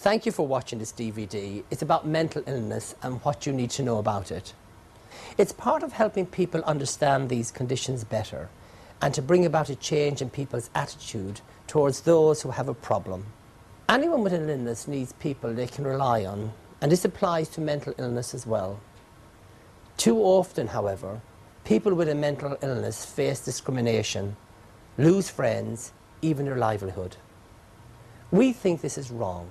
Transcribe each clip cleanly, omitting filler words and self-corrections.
Thank you for watching this DVD. It's about mental illness and what you need to know about it. It's part of helping people understand these conditions better and to bring about a change in people's attitude towards those who have a problem. Anyone with an illness needs people they can rely on, and this applies to mental illness as well. Too often, however, people with a mental illness face discrimination, lose friends, even their livelihood. We think this is wrong.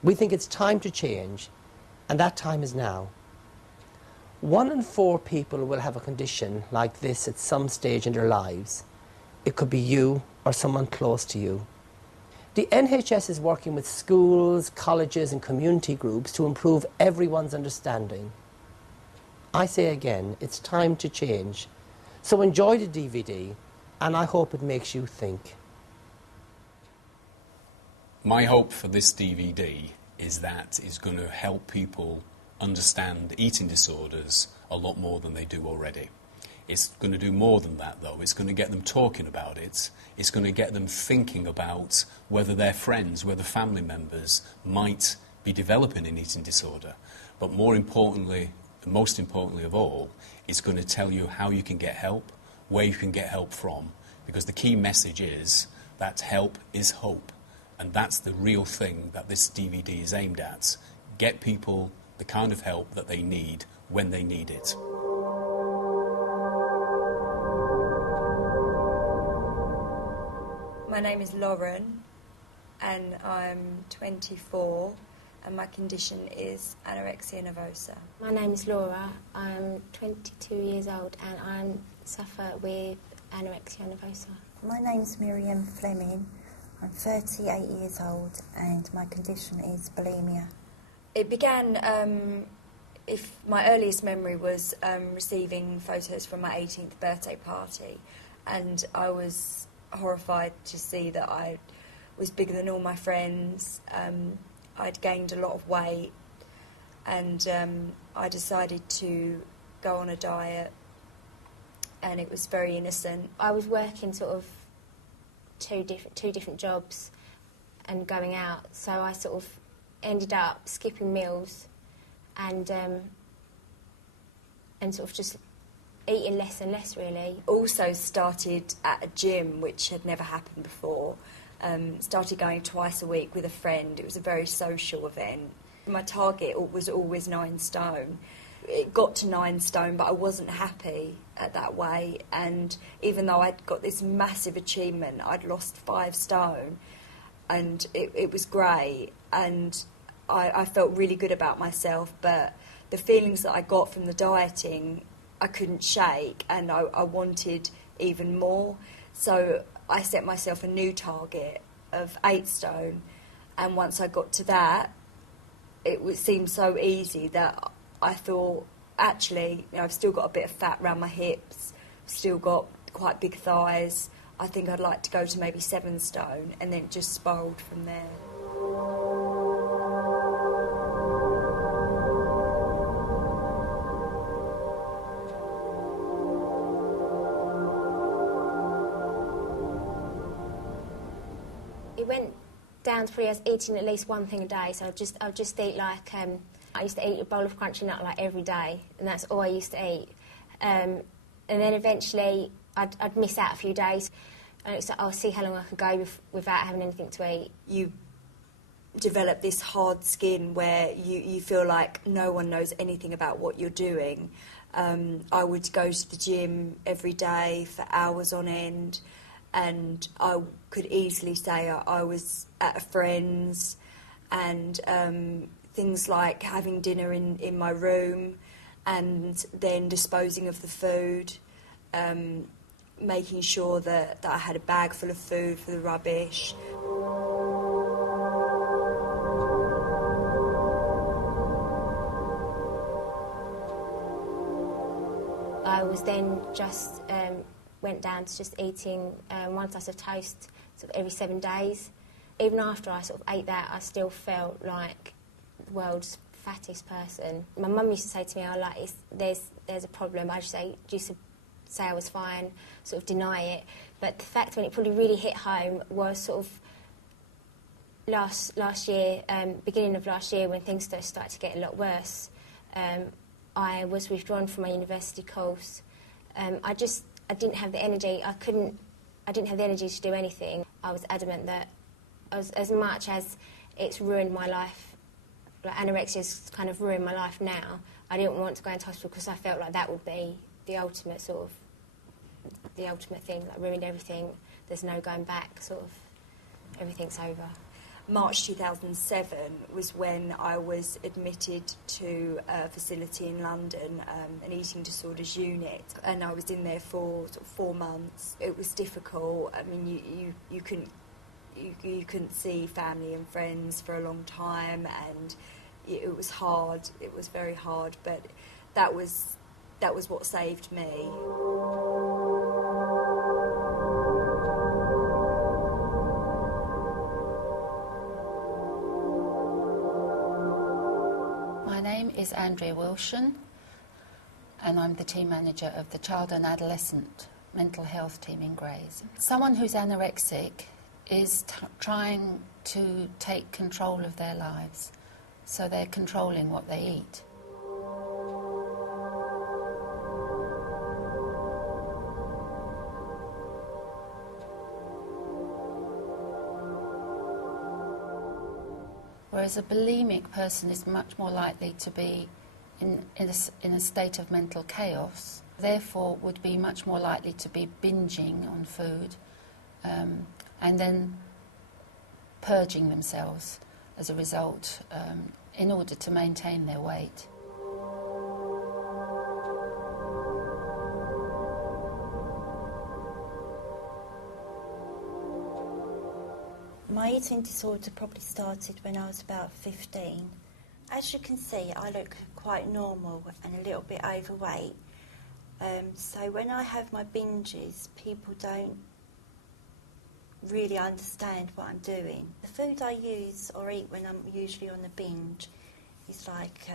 We think it's time to change, and that time is now. 1 in 4 people will have a condition like this at some stage in their lives. It could be you or someone close to you. The NHS is working with schools, colleges and community groups to improve everyone's understanding. I say again, it's time to change. So enjoy the DVD, and I hope it makes you think. My hope for this DVD is that it's going to help people understand eating disorders a lot more than they do already. It's going to do more than that, though. It's going to get them talking about it. It's going to get them thinking about whether their friends, whether family members might be developing an eating disorder. But more importantly, most importantly of all, it's going to tell you how you can get help, where you can get help from, because the key message is that help is hope. And that's the real thing that this DVD is aimed at. Get people the kind of help that they need when they need it. My name is Lauren and I'm 24 and my condition is anorexia nervosa. My name is Laura, I'm 22 years old and I suffer with anorexia nervosa. My name's Miriam Fleming. I'm 38 years old and my condition is bulimia. It began, if my earliest memory was receiving photos from my 18th birthday party, and I was horrified to see that I was bigger than all my friends. I'd gained a lot of weight and I decided to go on a diet, and it was very innocent. I was working sort of two different jobs and going out, so I sort of ended up skipping meals and sort of just eating less and less, really. Also started at a gym, which had never happened before. Started going twice a week with a friend. It was a very social event. My target was always 9 stone. It got to 9 stone, but I wasn't happy at that weight. And even though I'd got this massive achievement, I'd lost 5 stone, and it was great. And I felt really good about myself, but the feelings that I got from the dieting, I couldn't shake, and I wanted even more. So I set myself a new target of 8 stone, and once I got to that, it seemed so easy that I thought, actually, I've still got a bit of fat around my hips, still got quite big thighs. I think I'd like to go to maybe 7 stone, and then it just spiralled from there. It went down to probably I was eating at least one thing a day, so I'd just eat like, I used to eat a bowl of crunchy nut like every day, and that's all I used to eat. And then eventually I'd miss out a few days, and it's like, I'll see how long I could go without having anything to eat. You develop this hard skin where you feel like no one knows anything about what you're doing. I would go to the gym every day for hours on end, and I could easily say I was at a friend's, and things like having dinner in my room and then disposing of the food, making sure that I had a bag full of food for the rubbish. I was then just went down to just eating 1 slice of toast sort of every 7 days. Even after I sort of ate that, I still felt like the world's fattest person. My mum used to say to me, there's a problem. I just used to say I was fine, sort of deny it. But the fact when it probably really hit home was sort of last year, beginning of last year, when things started to get a lot worse, I was withdrawn from my university course. I didn't have the energy. I didn't have the energy to do anything. I was adamant that as much as it's ruined my life, like anorexia's kind of ruined my life now, I didn't want to go into hospital because I felt like that would be the ultimate thing, like ruined everything. There's no going back, sort of, everything's over. March 2007 was when I was admitted to a facility in London, an eating disorders unit, and I was in there for sort of 4 months. It was difficult. I mean, you couldn't see family and friends for a long time, and it was hard. It was very hard, but that was what saved me. My name is Andrea Wilson, and I'm the team manager of the Child and Adolescent Mental Health team in Grays. Someone who's anorexic is trying to take control of their lives, so they're controlling what they eat. Whereas a bulimic person is much more likely to be in a state of mental chaos, therefore would be much more likely to be binging on food and then purging themselves as a result in order to maintain their weight. My eating disorder probably started when I was about 15. As you can see, I look quite normal and a little bit overweight. So when I have my binges, people don't really understand what I'm doing. The food I use or eat when I'm usually on a binge is like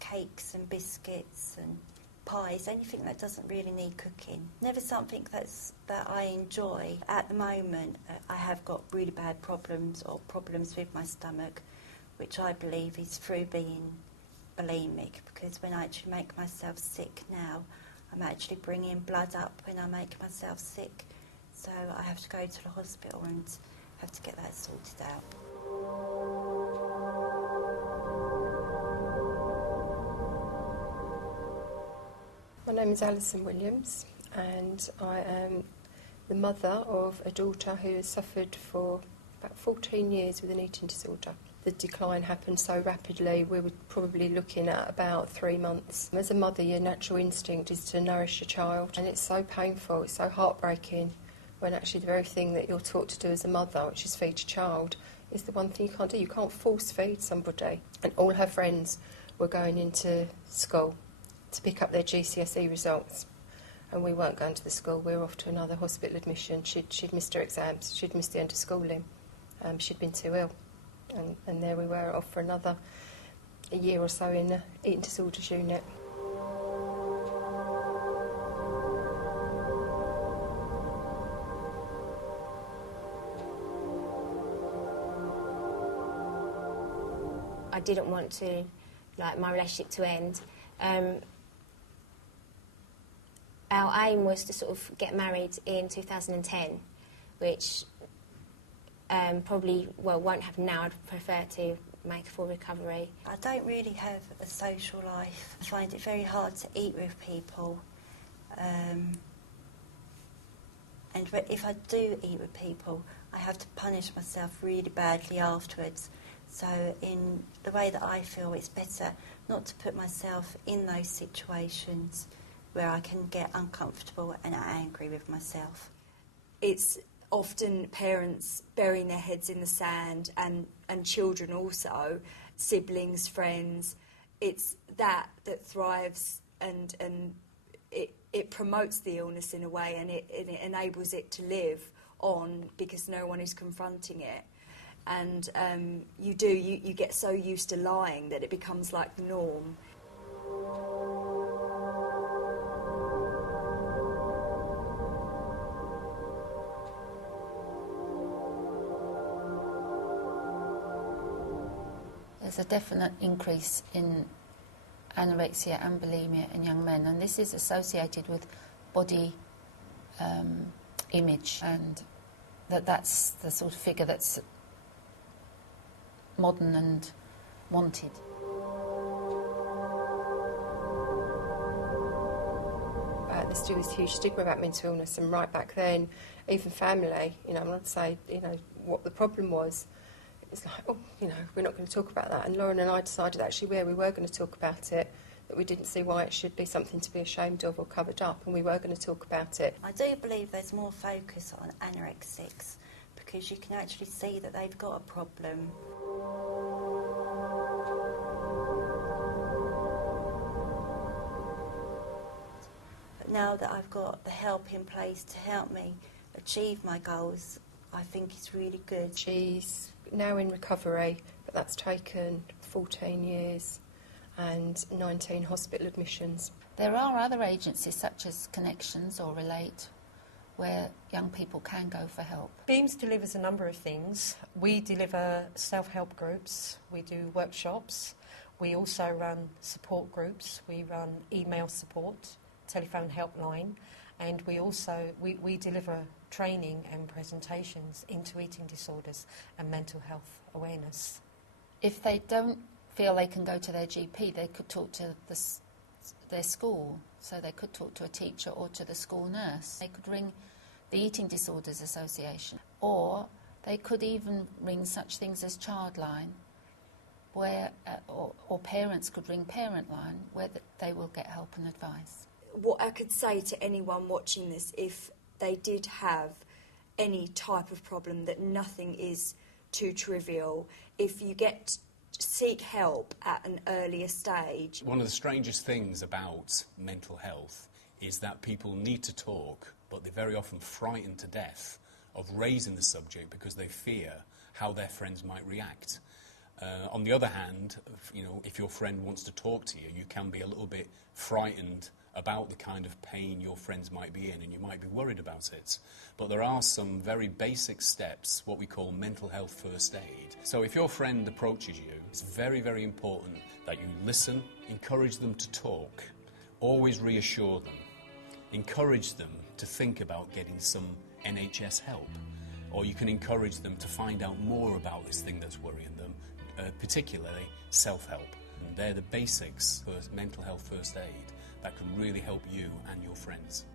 cakes and biscuits and pies, anything that doesn't really need cooking. Never something that I enjoy. At the moment, I have got really bad problems with my stomach, which I believe is through being bulimic, because when I actually make myself sick now, I'm actually bringing blood up when I make myself sick. So I have to go to the hospital and have to get that sorted out. My name is Alison Williams, and I am the mother of a daughter who has suffered for about 14 years with an eating disorder. The decline happened so rapidly, we were probably looking at about 3 months. As a mother, your natural instinct is to nourish your child, and it's so painful, it's so heartbreaking, when actually the very thing that you're taught to do as a mother, which is feed your child, is the one thing you can't do. You can't force feed somebody. And all her friends were going into school to pick up their GCSE results, and we weren't going to the school. We were off to another hospital admission. She'd missed her exams, she'd missed the end of schooling, she'd been too ill, and there we were off for another year or so in the eating disorders unit. I didn't want to, my relationship to end. Our aim was to sort of get married in 2010, which probably won't happen now. I'd prefer to make a full recovery. I don't really have a social life. I find it very hard to eat with people. And if I do eat with people, I have to punish myself really badly afterwards. So in the way that I feel, it's better not to put myself in those situations where I can get uncomfortable and angry with myself. It's often parents burying their heads in the sand, and children also, siblings, friends. It's that thrives, and it promotes the illness in a way, and it enables it to live on because no one is confronting it. And you get so used to lying that it becomes like the norm. There's a definite increase in anorexia and bulimia in young men, and this is associated with body image, and that's the sort of figure that's modern and wanted. There's still this huge stigma about mental illness, and right back then, even family, I'm not saying, what the problem was. It was like, we're not going to talk about that. And Lauren and I decided actually where we were going to talk about it, that we didn't see why it should be something to be ashamed of or covered up, and we were going to talk about it. I do believe there's more focus on anorexics because you can actually see that they've got a problem. But now that I've got the help in place to help me achieve my goals, I think it's really good. She's now in recovery, but that's taken 14 years and 19 hospital admissions. There are other agencies such as Connections or Relate where young people can go for help. Beams delivers a number of things. We deliver self-help groups, we do workshops, we also run support groups, we run email support, telephone helpline, and we also we deliver training and presentations into eating disorders and mental health awareness. If they don't feel they can go to their GP, they could talk to their school, so they could talk to a teacher or to the school nurse. They could ring the Eating Disorders Association, or they could even ring such things as Childline, where or parents could ring Parent Line, where they will get help and advice. What I could say to anyone watching this, if they did have any type of problem, that nothing is too trivial. If you seek help at an earlier stage. One of the strangest things about mental health is that people need to talk, but they're very often frightened to death of raising the subject because they fear how their friends might react. On the other hand, if your friend wants to talk to you, you can be a little bit frightened about the kind of pain your friends might be in, and you might be worried about it. But there are some very basic steps, what we call mental health first aid. So if your friend approaches you, it's very, very important that you listen, encourage them to talk, always reassure them, encourage them to think about getting some NHS help, or you can encourage them to find out more about this thing that's worrying them, particularly self-help. And they're the basics for mental health first aid that can really help you and your friends.